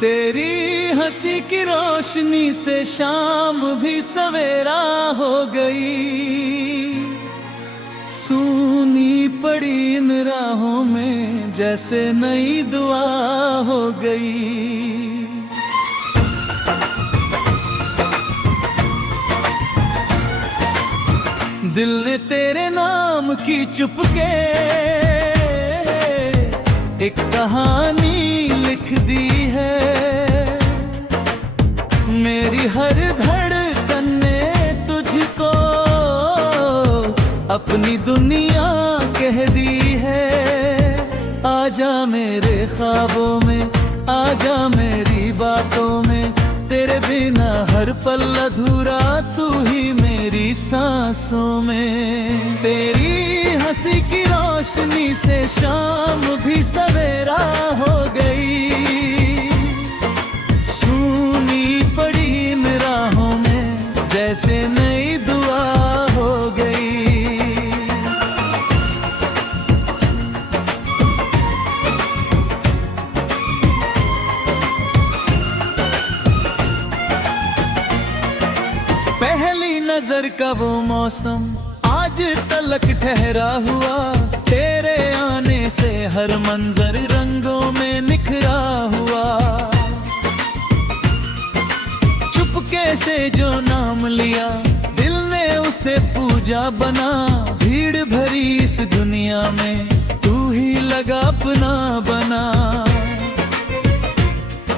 तेरी हंसी की रोशनी से शाम भी सवेरा हो गई। सूनी पड़ी इन राहों में जैसे नई दुआ हो गई। दिल ने तेरे नाम की चुपके एक कहानी लिख दी है। मेरी हर धड़कन ने तुझको अपनी दुनिया कह दी है। आजा मेरे ख्वाबों में, आजा मेरी बातों में, तेरे बिना हर पल अधूरा, तू ही मेरी सांसों में। तेरी हंसी की रोशनी से शाम भी सवेरा हो गई। सूनी पड़ी इन राहों में जैसे नई दुआ हो गई। पहली नजर का वो मौसम आज तलक ठहरा हुआ। तेरे आने से हर मंजर रंगों में निखरा हुआ। चुपके से जो नाम लिया दिल ने उसे पूजा बना। भीड़ भरी इस दुनिया में तू ही लगा अपना बना।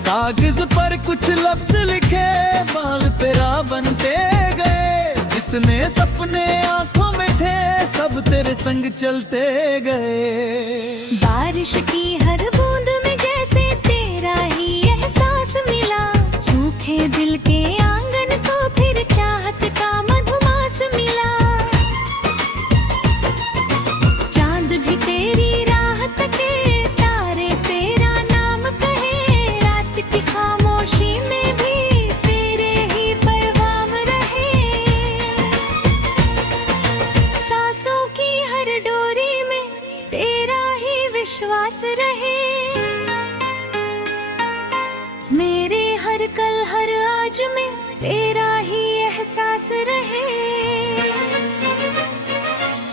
कागज पर कुछ लफ्ज लिखे बाल तेरा बनते गए। जितने सपने आंखों में थे सब तेरे संग चलते गए। बारिश की हर बूंद में जैसे तेरा ही एहसास मिला। सूखे दिल के आंगन को फिर चाहत का मधुमास मिला। चांद भी तेरी राह तके, तारे तेरा नाम कहे। रात की खामोशी में भी तेरे ही पैगाम रहे। सांसों की हर डोरी में तेरा ही विश्वास रहे। मेरे हर कल हर आज में तेरा ही एहसास रहे।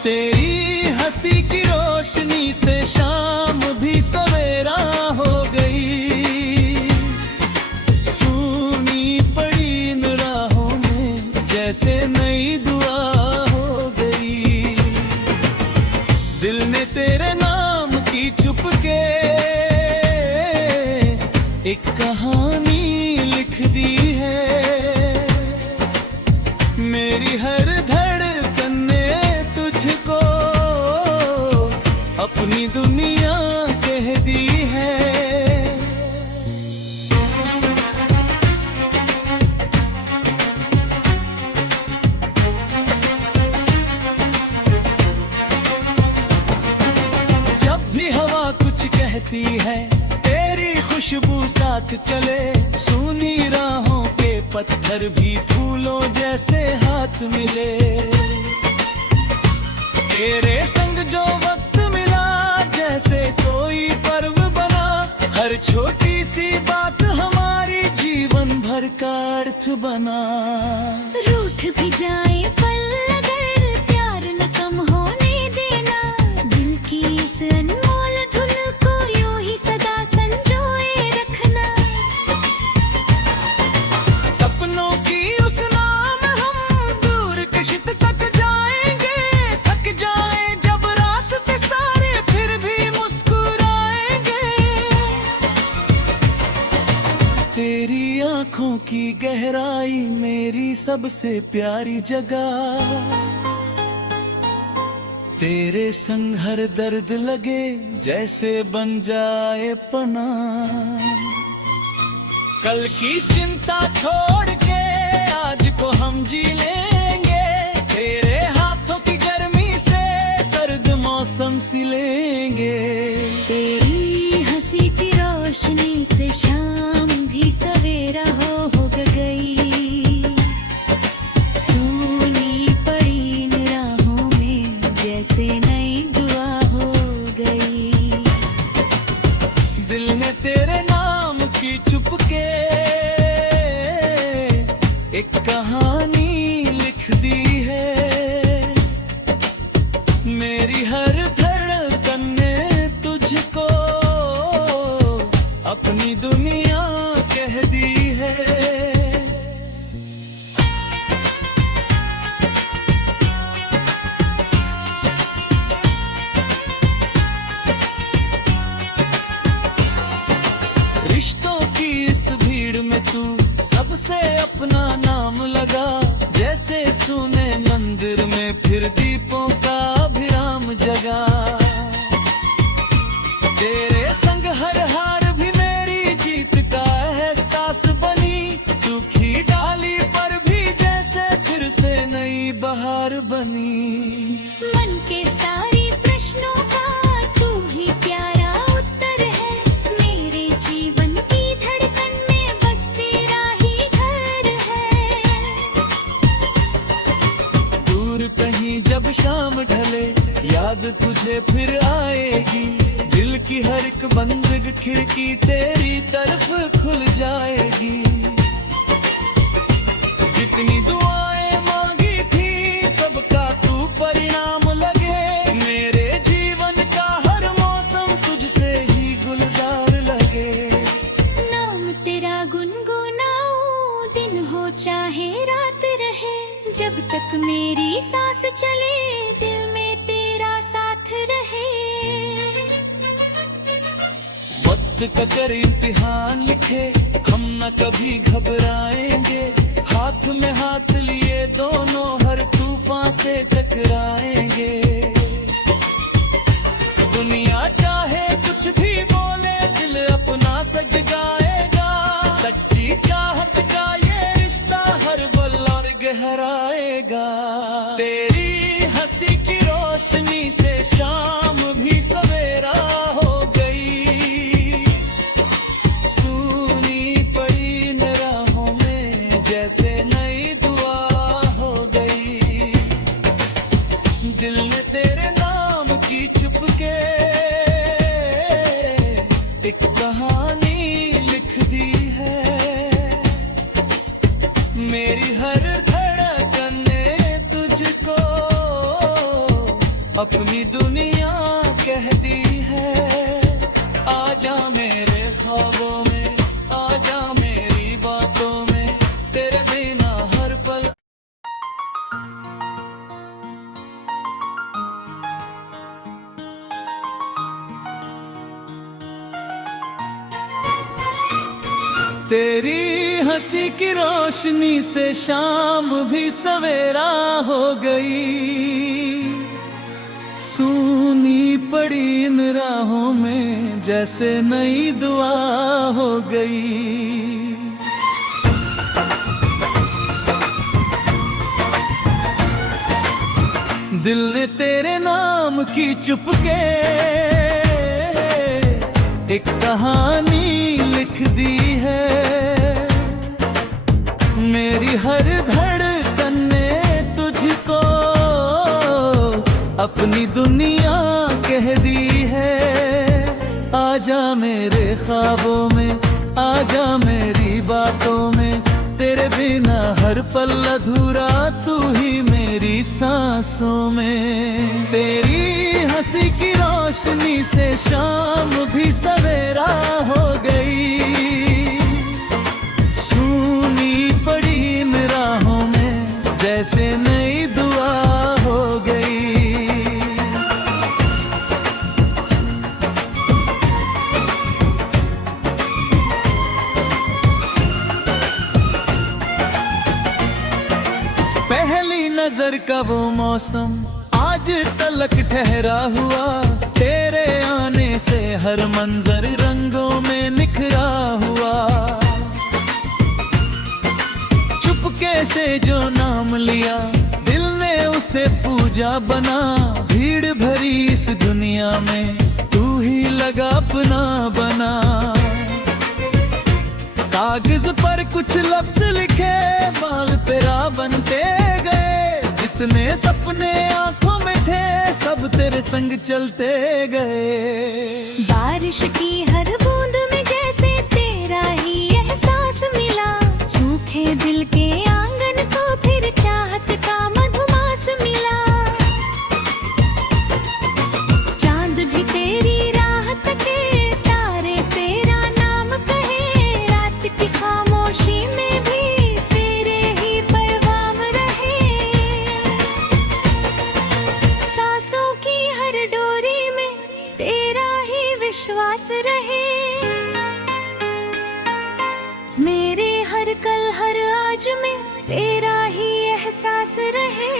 तेरी हंसी की रोशनी से शाम भी सवेरा हो गई। सूनी पड़ी इन राहों में जैसे नई दुआ हो गई। दिल ने तेरे नाम की चुपके एक कहानी लिख दी है। मेरी हर धड़कन ने तुझको अपनी दुनिया कह दी है। जब भी हवा कुछ कहती है तेरी खुशबू साथ चले। सूनी राहों के पत्थर भी फूलों जैसे हाथ मिले। तेरे संग जो वक्त मिला जैसे कोई पर्व बना। हर छोटी सी बात हमारी जीवन भर का अर्थ बना। रूठ भी जाए पल अगर प्यार न कम होने देना। दिल की इस अनमोल धुन को यूं ही सदा संजोए रखना। सपनों की उस नाम हम दूर कशित तक जाएंगे। थक जाए जब रास्ते सारे फिर भी मुस्कुराएंगे। तेरी आंखों की गहराई मेरी सबसे प्यारी जगह। तेरे संग हर दर्द लगे जैसे बन जाए पनाह। कल की चिंता छोड़ के आज को हम जी लेंगे। तेरे हाथों की गर्मी से सर्द मौसम सिलेंगे। तेरी हंसी की रोशनी से शाम भी सवेरा हो गई। सूनी पड़ी इन राहों में जैसे नई दुआ हो गई। दिल ने तेरे नाम की चुप एक कहानी लिख दी है, मेरी हर धड़कन ने तुझको अपनी दुनिया कह दी है। रिश्तों की इस भीड़ में तू सबसे अपना नाम लगा, जैसे सुने मंदिर में फिर दीपों का अभिराम जगा। तेरे संग हर हार भी मेरी जीत का एहसास बनी, सूखी डाली पर भी जैसे फिर से नई बहार बनी। मन के सारे प्रश्नों का तू ही प्यारा उत्तर है, मेरे जीवन की धड़कन में बस तेरा ही घर है। दूर कहीं जब शाम ढले याद तुझे फिर आएगी, दिल की हर एक बंद खिड़की तेरी तरफ खुल जाएगी। जितनी दुआएं मांगी थी सबका तू परिणाम लगे, मेरे जीवन का हर मौसम तुझसे ही गुलजार लगे। नाम तेरा गुनगुनाऊं दिन हो चाहे रात रहे, जब तक मेरी सांस चले दिल में तेरा साथ रहे। वक्त का कर इम्तिहान लिखे हम न कभी घबराएंगे, हाथ में हाथ लिए दोनों हर तूफान से टकराएंगे। दुनिया चाहे कुछ भी बोले दिल अपना सज गाएगा, सच्ची चाहत का ये रिश्ता हर पल और गहराएगा। तेरी हंसी की रोशनी से शाम भी सवेरा हो गई, सुनी पड़ी न राहों में जैसे नई दुआ हो गई। दिल ने तेरे नाम की चुपके एक कहानी लिख दी है, मेरी हर धड़कन ने तुझको अपनी दुनिया कह दी है। आजा मेरे ख्वाबों में, आजा मेरी बातों में, तेरे बिना हर पल। तेरी हंसी की रोशनी से शाम भी सवेरा हो गई, सूनी पड़ी इन राहों में जैसे नई दुआ हो गई। दिल ने तेरे नाम की चुपके एक कहानी लिख दी है, मेरी हर धड़कन ने तुझको अपनी दुनिया कह दी है। आजा मेरे ख्वाबों में, आजा मेरी बातों में, तेरे बिना हर पल अधूरा तू ही मेरी सांसों में। तेरी हंसी की रोशनी से शाम भी सवेरा हो गई, सूनी पड़ी इन राहों में जैसे नई दुआ हो गई। पहली नजर का वो मौसम आज तलक ठहरा हुआ, तेरे आने से हर मंजर रंगों में निखरा हुआ। चुपके से जो नाम लिया दिल ने उसे पूजा बना, भीड़ भरी इस दुनिया में तू ही लगा अपना बना। कागज पर कुछ लफ्ज लिखे बाल तेरा बनते गए, जितने सपने आंखों में थे सब तेरे संग चलते गए। बारिश की हर बूंद में जैसे तेरा ही एहसास मिला, सूखे दिल के आंगन पास रहे। मेरे हर कल हर आज में तेरा ही एहसास रहे।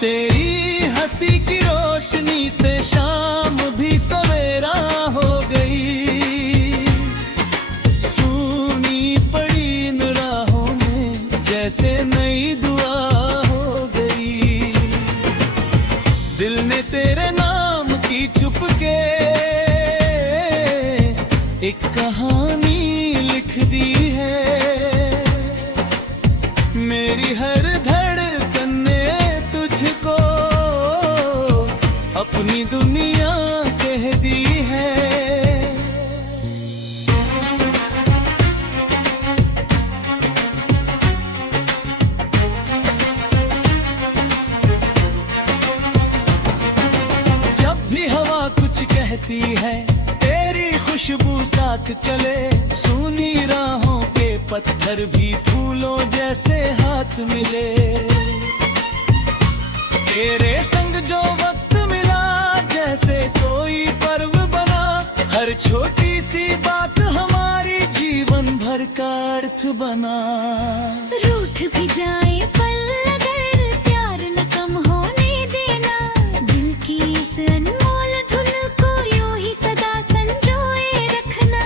तेरी हंसी की रोशनी से शाम भी सवेरा हो गई। सूनी पड़ी इन राहों में जैसे नई दुआ हो गई। दिल ने तेरे नाम की चुपके एक कहानी लिख दी है। मेरी हर धड़कन ने तुझको अपनी दुनिया कह दी है। जब भी हवा कुछ कहती है तेरी खुशबू साथ चले। सूनी राहों के पत्थर भी फूलों जैसे हाथ मिले। तेरे संग जो वक्त मिला जैसे कोई पर्व बना। हर छोटी सी बात हमारी जीवन भर का अर्थ बना। रूठ भी जाए पल अगर प्यार न कम होने देना। दिल की इस अनमोल धुन को यूं ही सदा संजोए रखना।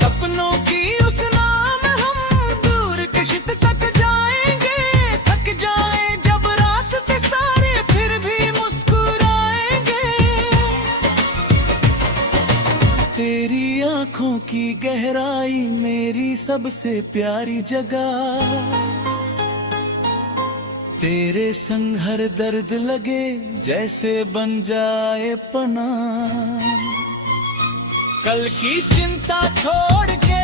सपनों की उस नाम हम दूर किश्त तक जाएंगे। थक जाए जब रास्ते सारे फिर भी मुस्कुराएंगे। तेरी आंखों की गहराई मेरी सबसे प्यारी जगह। तेरे संग हर दर्द लगे जैसे बन जाए पनाह। कल की चिंता छोड़ के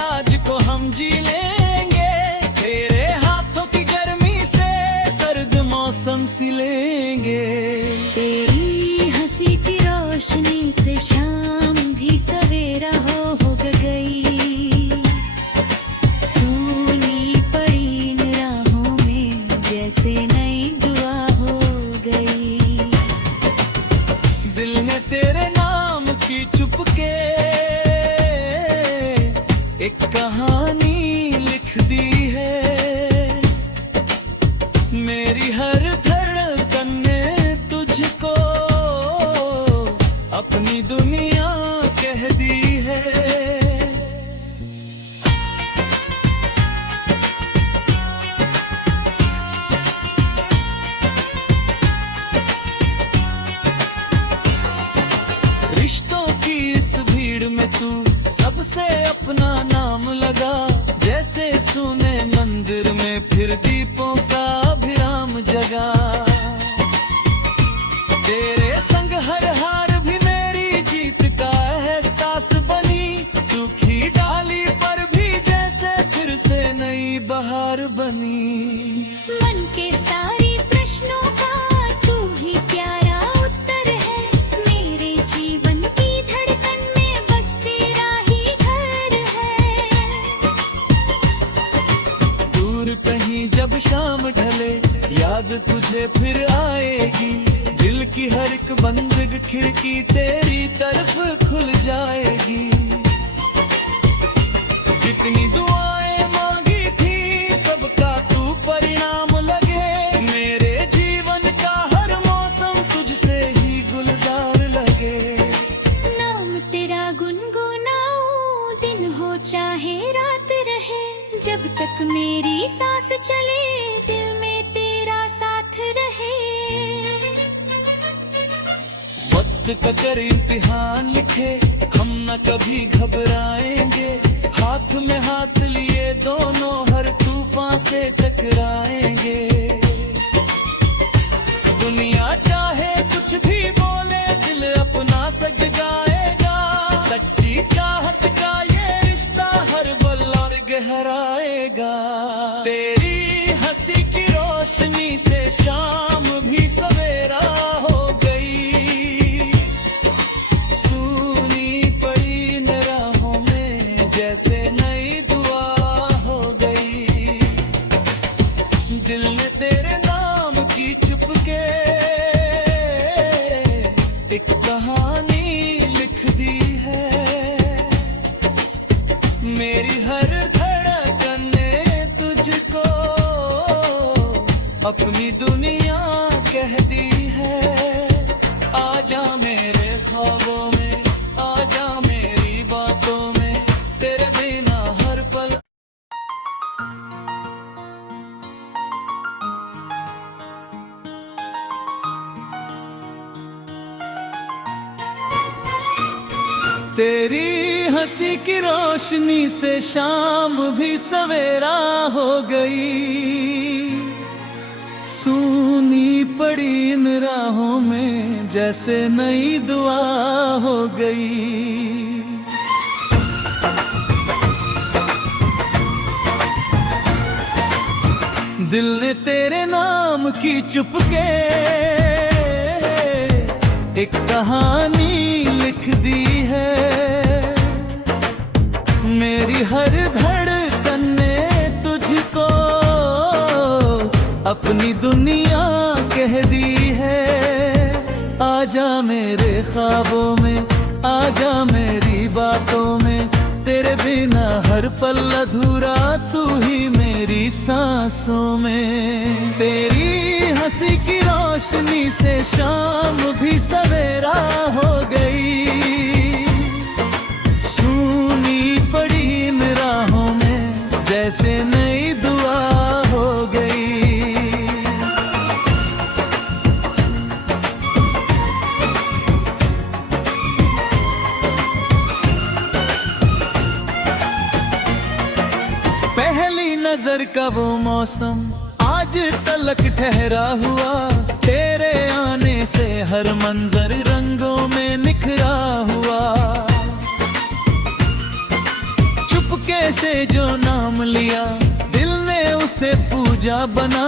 आज को हम जी लेंगे। तेरे हाथों की गर्मी से सर्द मौसम सिलेंगे। तेरी हंसी की रोशनी से शाम भी सवेरा हो गई। सूनी पड़ी इन राहों में जैसे नई दुआ हो गई। दिल ने तेरे नाम की चुपके एक कहानी लिख दी है। मेरी हर धड़कन ने तुझको अपनी दुनिया कह दी है। रिश्तों की इस भीड़ में तू सबसे अपना नाम लगा। जैसे सुने मंदिर में फिर दीपों का अभिराम जगा। तेरे संग हर हार भी मेरी जीत का एहसास बनी। सूखी डाली पर भी जैसे फिर से नई बहार बनी। मन के सारे प्रश्नों का तू ही प्यारा उत्तर है। मेरे जीवन की धड़कन में बस तेरा ही घर है। दूर कहीं जब शाम ढले याद तुझे फिर आएगी। दिल की हर एक बंद खिड़की तेरी तरफ खुल जाएगी। जितनी दुआएं मांगी थी सबका तू परिणाम लगे। मेरे जीवन का हर मौसम तुझसे ही गुलजार लगे। नाम तेरा गुनगुनाऊं दिन हो चाहे रात रहे। जब तक मेरी सांस चले दिल में तेरा साथ रहे। वक्त का कर इम्तिहान लिखे हम न कभी घबराएंगे। हाथ में हाथ लिए दोनों हर तूफान से टकराएंगे। दुनिया चाहे कुछ भी बोले दिल अपना सज गाएगा। सच्ची चाहत का ये रिश्ता हर पल और गहराएगा। तेरी हंसी की रोशनी से शाम भी सवेरा हो गई। सूनी पड़ी इन राहों में जैसे नई दुआ हो गई। दिल ने तेरे नाम की चुपके अपनी दुनिया कहती है आजा मेरे ख्वाबों में, आजा मेरी बातों में, तेरे बिना हर पल। तेरी हंसी की रोशनी से शाम भी सवेरा हो गई, सूनी पड़ी इन राहों में जैसे नई दुआ हो गई। दिल ने तेरे नाम की चुपके एक कहानी लिख दी है, मेरी हर धड़कन ने तुझको अपनी दुनिया कह दी है। आजा मेरे ख्वाबों में, आजा मेरी बातों में, तेरे बिना हर पल अधूरा, तू ही मेरी सांसों में। तेरी हंसी की रोशनी से शाम भी सवेरा हो गई, सूनी पड़ी इन राहों में जैसे नई दुआ हो गई। पहली नजर का वो मौसम आज तलक ठहरा हुआ, तेरे आने से हर मंजर रंगों में निखरा हुआ। चुपके से जो नाम लिया दिल ने उसे पूजा बना,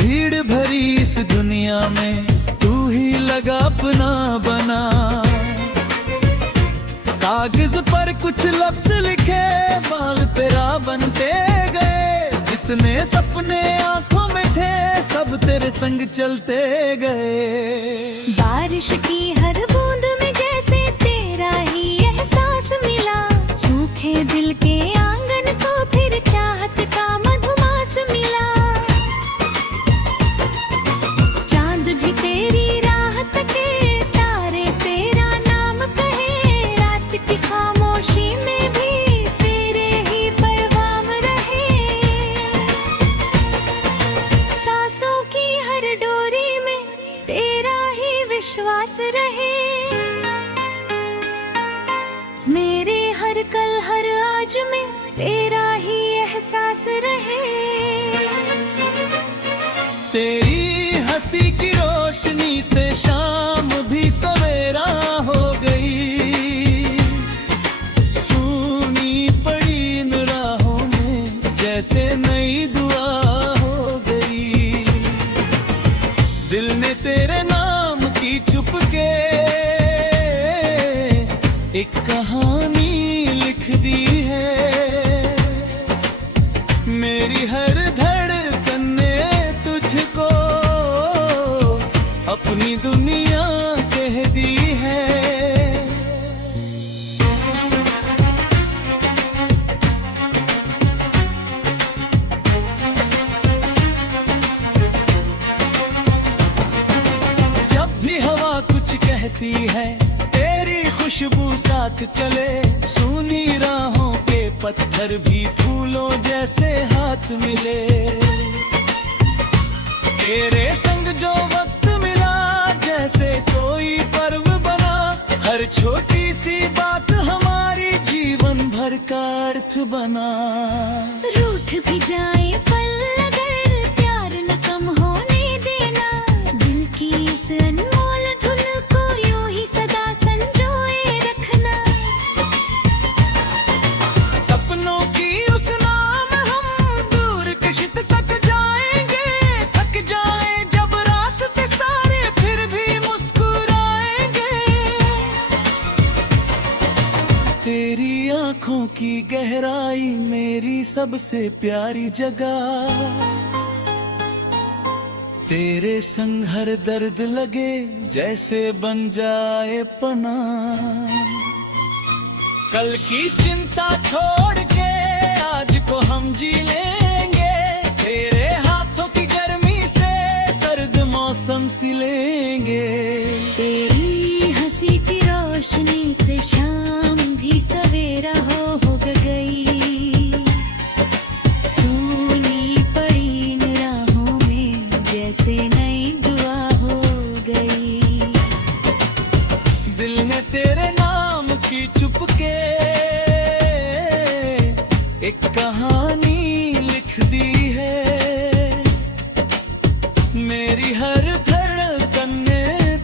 भीड़ भरी इस दुनिया में तू ही लगा अपना बना। कागज पर कुछ लफ्ज लिखे बाल तेरा बनते गए, जितने सपने आंखों में थे सब तेरे संग चलते गए। बारिश की हर बूंद में जैसे तेरा ही एहसास मिला, सूखे दिल के आंगन को फिर चाहत का मधुमास मिला। चांद भी तेरी राहत के तारे तेरा नाम कहे, रात की खामोशी में भी तेरे ही पैगाम रहे। सांसों की हर डोरी में तेरा ही विश्वास रहे, मेरे हर कल हर आज में तेरा ही एहसास रहे। तेरी हंसी की रोशनी से शाम भी सवेरा हो गई, सूनी पड़ी इन राहों में जैसे नई दुआ हो गई। दिल ने तेरे नाम की चुपके एक कहानी लिख दी है, मेरी हर धड़कन ने तुझको अपनी दुनिया कह दी है। जब भी हवा कुछ कहती है तेरी खुशबू साथ चले, सूनी राहों के पत्थर भी फूलों जैसे हाथ मिले। तेरे संग जो वक्त मिला जैसे कोई पर्व बना, हर छोटी सी बात हमारी जीवन भर का अर्थ बना। रूठ भी जाए पल अगर प्यार न कम होने देना, दिल की इस अनमोल धुन को यूं ही सदा संजोए रखना। सपनों की उस नाम हम दूर कशित तक जाएंगे, थक जाए जब रास्ते सारे फिर भी मुस्कुराएंगे। तेरी आंखों की गहराई मेरी सबसे प्यारी जगह, तेरे संग हर दर्द लगे जैसे बन जाए पनाह। कल की चिंता छोड़ के आज को हम जी लेंगे, तेरे हाथों की गर्मी से सांस लेंगे। तेरी हंसी की रोशनी से शाम भी सवेरा हो गई। सूनी पड़ी इन राहों में जैसे नई दुआ हो गई। दिल ने तेरे नाम की चुपके एक कहानी लिख दी है। मेरी हर धड़कन ने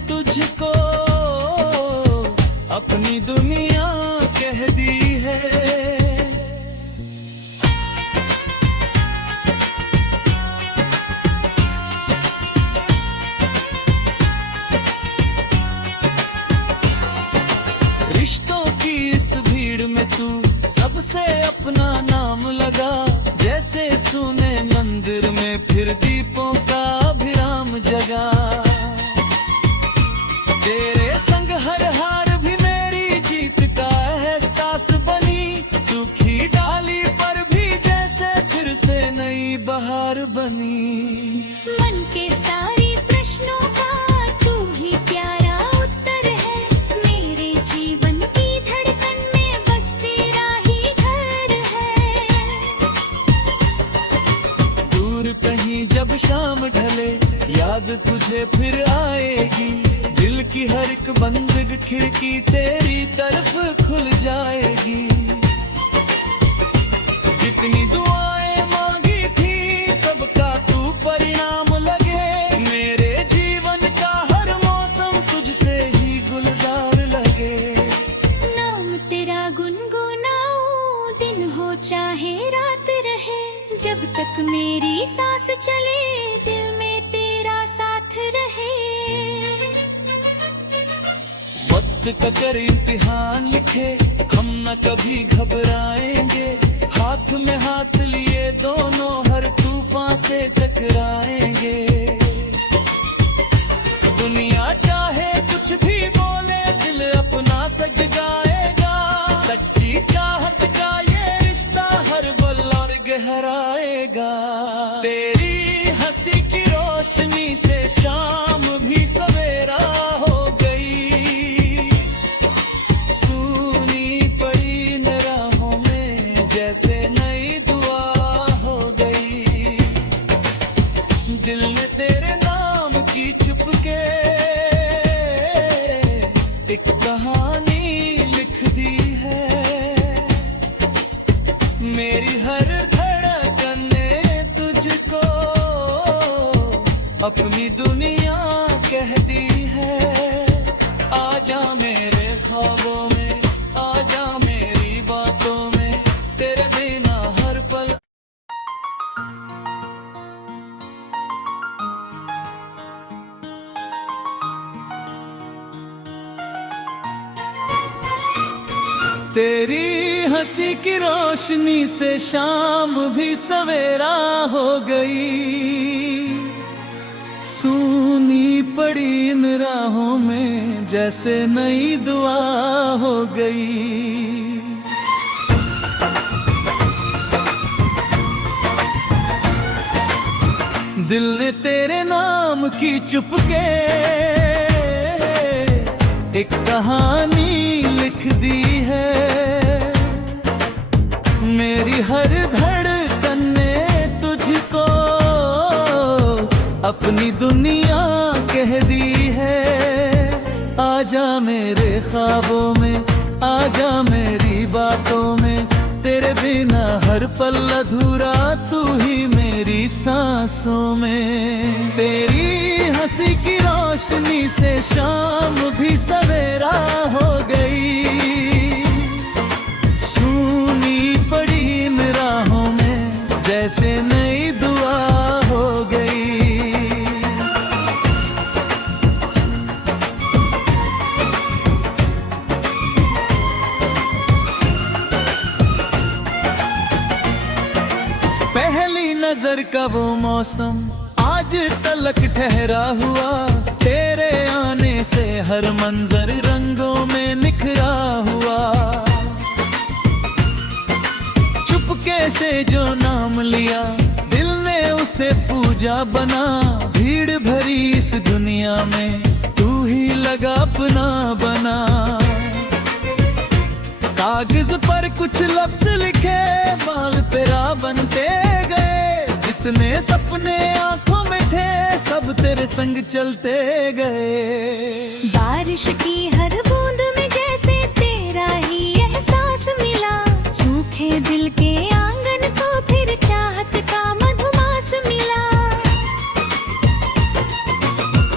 तुझको अपनी दुनिया कह दी है। रिश्तों की इस भीड़ में तू सबसे अपना नाम लगा। जैसे सुने मंदिर में फिर दीपों का अभिराम जगा। तेरे संग हर हार भी मेरी जीत का एहसास बनी। सूखी डाली पर भी जैसे फिर से नई बहार बनी। मन के सारे प्रश्नों का तू ही प्यारा उत्तर है। मेरे जीवन की धड़कन में बस तेरा ही घर है। दूर कहीं जब शाम ढले याद तुझे फिर आएगी। दिल की हर एक बंद खिड़की तेरी तरफ खुल जाएगी। जितनी दुआएं मांगी थी सबका तू परिणाम लगे। मेरे जीवन का हर मौसम तुझसे ही गुलजार लगे। नाम तेरा गुनगुनाऊं दिन हो चाहे रात रहे। जब तक मेरी सांस चले दिल में तेरा साथ रहे। वक्त का कर इम्तिहान लिखे हम न कभी घबराएंगे। हाथ में हाथ लिए दोनों हर तूफान से टकराएंगे। दुनिया चाहे कुछ भी बोले दिल अपना सज गाएगा। सच्ची चाहत का ये रिश्ता हर पल और गहराएगा। तेरी हंसी की रोशनी से शाम भी सवेरा हो गई। सूनी पड़ी इन राहों में जैसे नई दुआ हो गई। दिल ने तेरे नाम की चुपके एक कहानी लिख दी है। मेरी हर धड़कन ने तुझको अपनी दुनिया कह दी है। आजा मेरे ख्वाबों में, आजा मेरी बातों में, तेरे बिना हर पल। तेरी हंसी की रोशनी से शाम भी सवेरा हो गई। सूनी पड़ी इन राहों में जैसे नई दुआ हो गई। दिल ने तेरे नाम की चुपके एक कहानी लिख दी है। मेरी हर धड़कन ने तुझको अपनी दुनिया कह दी है। आजा मेरे ख्वाबों में, आजा मेरी बातों में, तेरे बिना हर पल अधूरा तू ही मेरी सांसों में। तेरी हंसी की रोशनी से शाम भी सवेरा हो गई। सूनी पड़ी इन राहों में जैसे नई दुआ हो गई। पहली नजर का वो मौसम आज तलक ठहरा हुआ। तेरे आने से हर मंजर रंगों में निखरा हुआ। चुपके से जो नाम लिया दिल ने से पूजा बना, भीड़ भरी इस दुनिया में तू ही लगा अपना बना। कागज पर कुछ लफ्ज लिखे, बाल तेरा बनते गए, जितने सपने आंखों में थे सब तेरे संग चलते गए। बारिश की हर बूंद में जैसे तेरा ही एहसास मिला, सूखे दिल के आंगन को फिर चाहत का मधुमास मिला।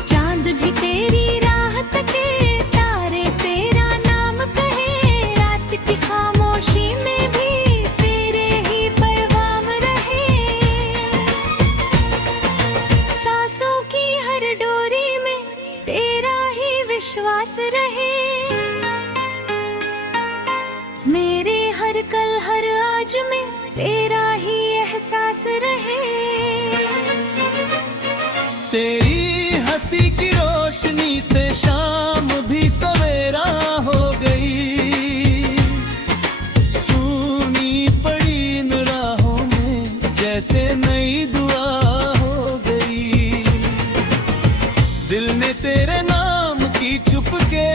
चांद भी तेरी राह तके, तारे तेरा नाम कहे, रात की खामोशी में भी तेरे ही पैगाम रहे। सांसों की हर डोरी में तेरा ही विश्वास रहे। मेरे हर कल हर आज में तेरा ही एहसास रहे। तेरी हंसी की रोशनी से शाम भी सवेरा हो गई, सूनी पड़ी इन राहों में जैसे नई दुआ हो गई। दिल ने तेरे नाम की चुपके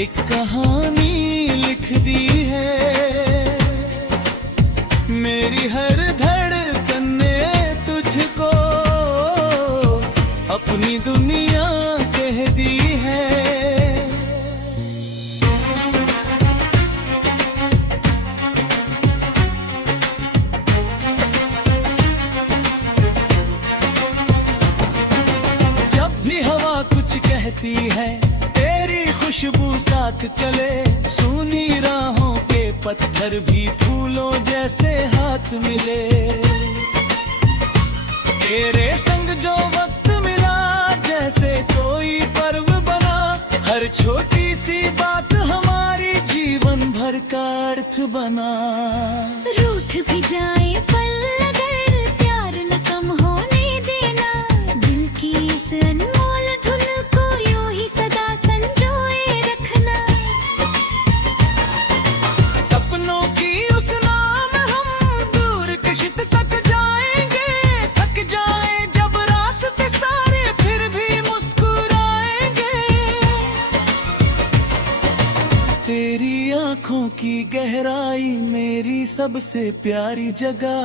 एक कहानी लिख दी है। मेरी हर धड़कन ने तुझको अपनी दुनिया कह दी है। जब भी हवा कुछ कहती है, तेरी खुशबू साथ चले, सूनी राहों के पत्थर भी फूलों जैसे हाथ मिले। तेरे संग जो वक्त मिला जैसे कोई पर्व बना, हर छोटी सी बात हमारी जीवन भर का अर्थ बना। रूठ भी जाए पल अगर प्यार न कम होने देना, दिल की इस अनमोल धुन को यूं ही सदा संजोए रखना। सपनों की उस नाम हम दूर कशित तक जाएंगे, थक जाए जब रास्ते सारे फिर भी मुस्कुराएंगे। तेरी आंखों की गहराई मेरी सबसे प्यारी जगह,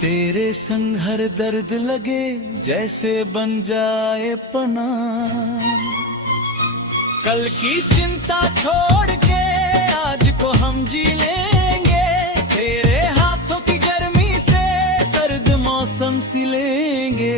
तेरे संग हर दर्द लगे जैसे बन जाए पनाह। कल की चिंता छोड़ के आज को हम जी लेंगे, तेरे हाथों की गर्मी से सर्द मौसम सिलेंगे।